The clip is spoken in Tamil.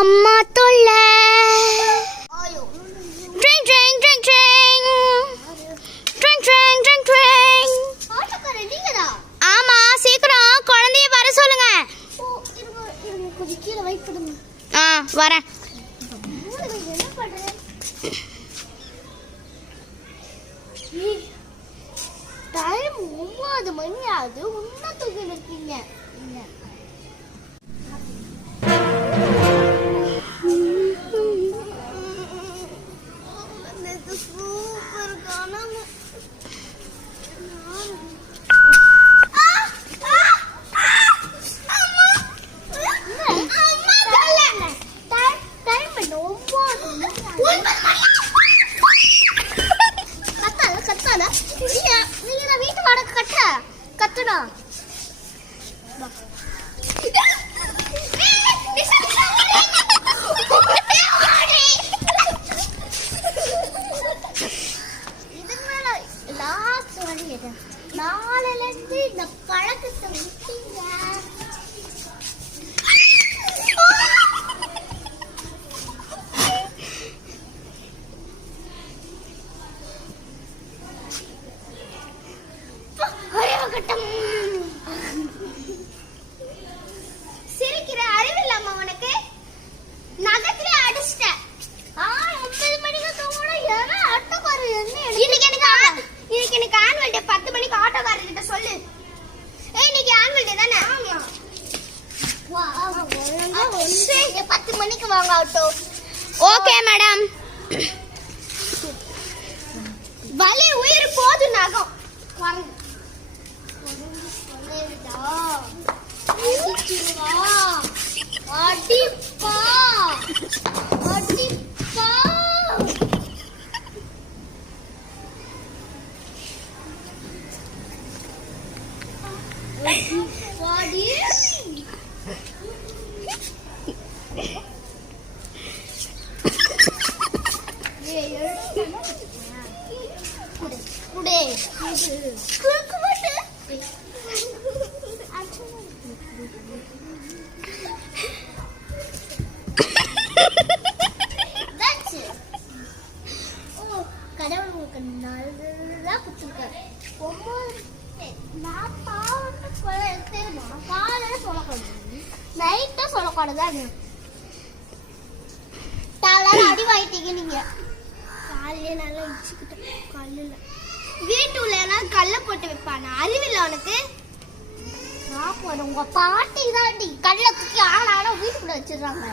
அம்மா தொல்ல drink drink drink drink drink drink drink drink. ஆமா, சீக்கிரம் குழந்தைய வர சொல்லுங்க. ஆ, வரேன். டைம் 9 மணி ஆகுது, உன்ன தூக்கிட்டு இருக்கீங்க. வீட்டு வாடகை கட்டணும். நாளைல இருந்து இந்த பழக்கத்தை விட்டீங்க. சிரிக்கிற அறிவில்லாம உனக்கு நகத்திலே அடிச்சிட்ட. 9 மணிக்கு தூங்கணும். ஏன்னா ஆட்டோக்காரர் என்ன இன்னைக்கு எனக்கு ஆனுவல் டே 10 மணிக்கு ஆட்டோக்காரர் கிட்ட சொல்லு. இன்னைக்கு ஆனுவல் டே தானே? ஆமா. வா 10 மணிக்கு வாங்க ஆட்டோ. Okay madam. வலி உயிர் போது நகம் வாங்க. அடிப்பா அடிப்பா. வாடி குடே குக்கு போட்டு கடவுள் உங்களுக்கு நல்லா கொடுத்துருக்காரு. நான் காலையில சொல்லக்கூடாது, நைட்டா சொல்லக்கூடாது. காலையில அடி வாங்கிட்டீங்க நீங்க. காலையில நல்லா இடிச்சுக்கிட்டேன். கல்லுல வீட்டுல எல்லாம் கல்ல போட்டு வைப்பான அறிவில்லை உனக்கு. நான் போறேன். உங்க பாட்டி தான் கல்ல தூக்கி ஆனா வீட்டுக்குள்ள வச்சிடுறாங்க.